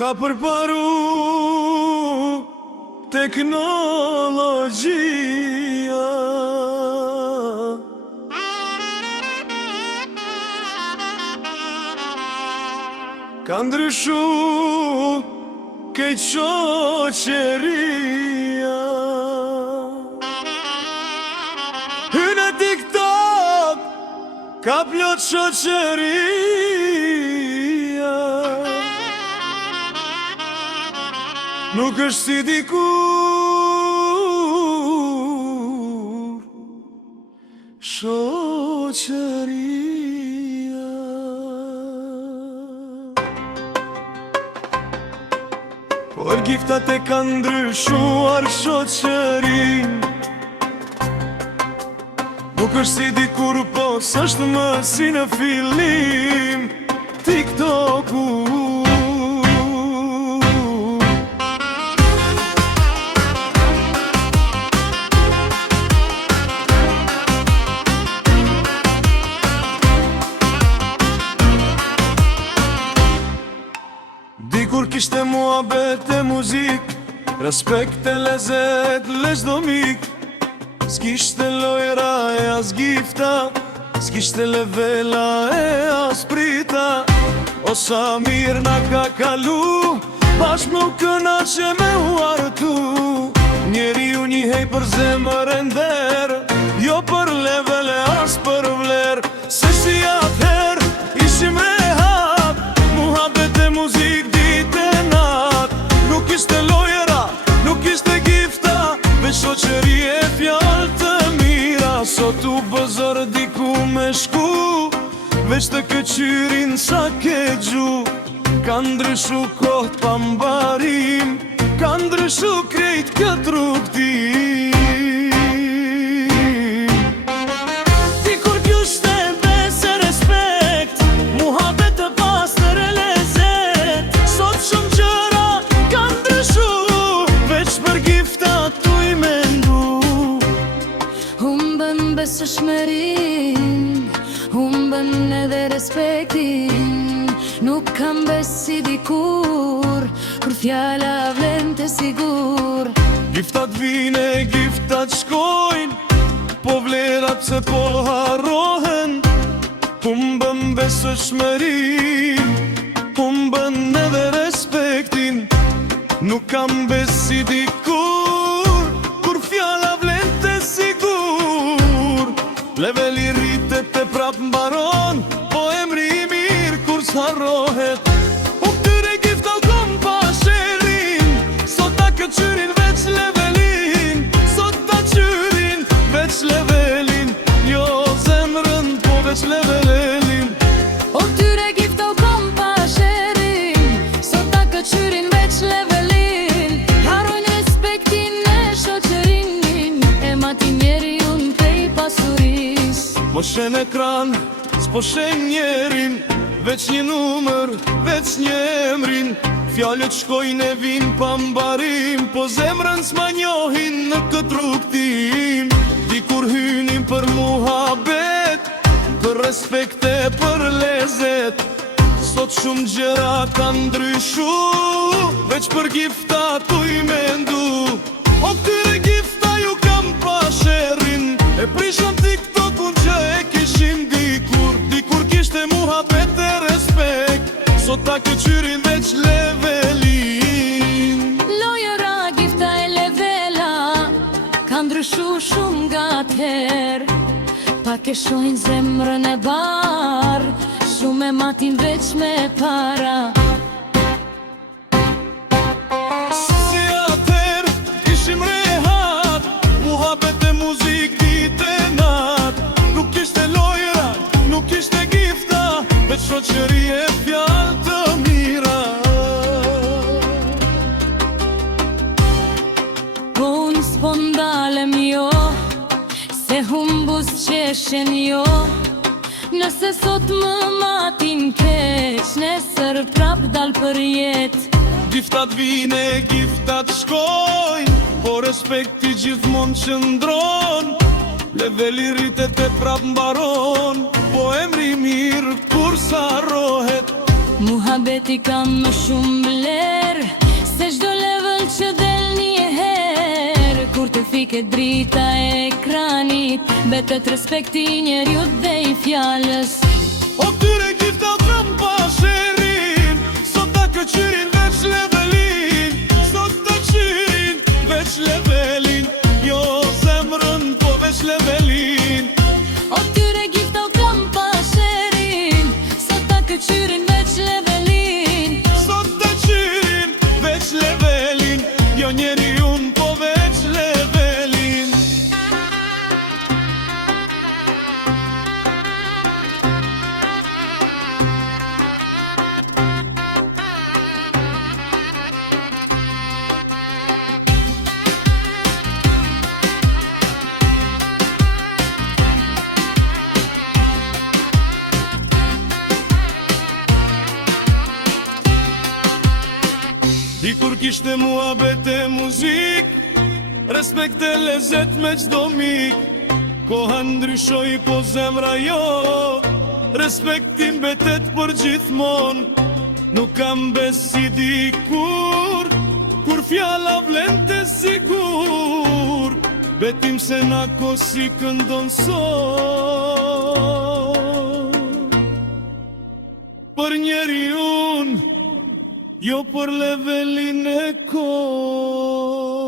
ka përparu teknologjia. Ka ndryshu kejt shoqeria. Hynë e TikTok ka plot shoqeria. Nuk është si dikur shoqeria. Por giftat e kanë ndryshuar shoqerin. Nuk është si dikur, po s'është më si në fillim TikToku. Dikur kishte muhabet e muzik, respekt e lezet, lezdomik. S'kishte lojra e as gifta, s'kishte levela e as prita. O sa mirë na ka kalu, bashkë nuk kënaqe me u artu. Njeri u njihej për zemër e nder, jo për level e as për vler. Se si atëher ishim rehat, muhabet e muzik dit e nat. Nuk ishte lojra, nuk ishte gifta, me shoqëri e fjallë të mira. Sot u bëzër diku me shku, veç të këqyrin sa ke gju. Ka ndryshu kohët pa mbarim, ka ndryshu krejt këtë rrugtim. Dikur kjushte bes e respekt, muhabet të pastër e lezet. Sot shumë gjëra ka ndryshu, veç për gifta tu i mendu. Humbën besëshmërin, humbën edhe respektin. Nuk kam bes si dikur, kur fjala vlen të sigur. Giftat vine, giftat shkojnë, po vlerat se po harrohen. Humbën besëshmërin, humbën edhe respektin. Nuk kam bes si dikur, kur fjala vlen të sigur. Leveli rritet e prap mbaron, po emri i mirë kur s'harrohet. U këtyre gifta kom pa sherin, sot ta këqyrin veç levelin. Sot ta qyrin veç levelin, jo zemrën po veç levelin. O këtyre gifta u kom pa sherin, sot ta këqyrin veç levelin. Harojnë respektin e shoqërin, e mati njeri unë prej pasuris. Mo shen ekran, s'po shen njerin, veç një numër, veç një emrin. Fjallët shkojnë e vin pa mbarim, po zemrën s'ma njohin në këtë rrugtim. Dikur hynim për muhabet, për respekt e për lezet. Sot shumë gjëra kanë ndryshu, veç për gifta tu i mendu. O këtyre gifta ju kam pa sherin, e prishon TikTokun që e kishim dikur. Dikur kishte muhabet e respekt, sot ta këqyrin veç levelin. Lojëra, gifta e levela, ka ndryshu shumë nga t'her. Pak e shojnë zemrën e bar, shumë e matin veç me para. Si atëher ishim rehat, muhabet e muzik dit e nat. Nuk ishte lojra, nuk ishte gifta, veç shoqëri e fjallë të mira. Po unë s'po ndalem jo, se humbus qeshen jo. Nëse sot më matin keq, nesër prap dal për jet. Giftat vine, giftat shkojnë, po respekti gjithmon qëndron. Leveli rritet e prap mbaron, po emri mirë kur s'harrohet. Muhabeti kam më shumë vlerë se çdo level që del një herë. Kur të fike drita e ekranit, betet respekti njeriut dhe i fjalës. O tyre gifta dhëm pa sherin, sot ta këqyrin veç levelin, sot ta qyrin veç levelin, jo zemrën po veç levelin. O tyre gifta kam pa sherin, sot ta këqyrin veç levelin, Sot ta qyrin veç levelin, jo njeri unë po veç levelin. Dikur kishte muhabet e muzik, respekt e lezet me qdo mik. Koha ndryshoj po zemra jo, respektin betet për gjithmon. Nuk kam besi dikur, kur fjala vlen të sigur, betim se na kosi këndon sot. Për njeri unë, jo për levelin e kohë.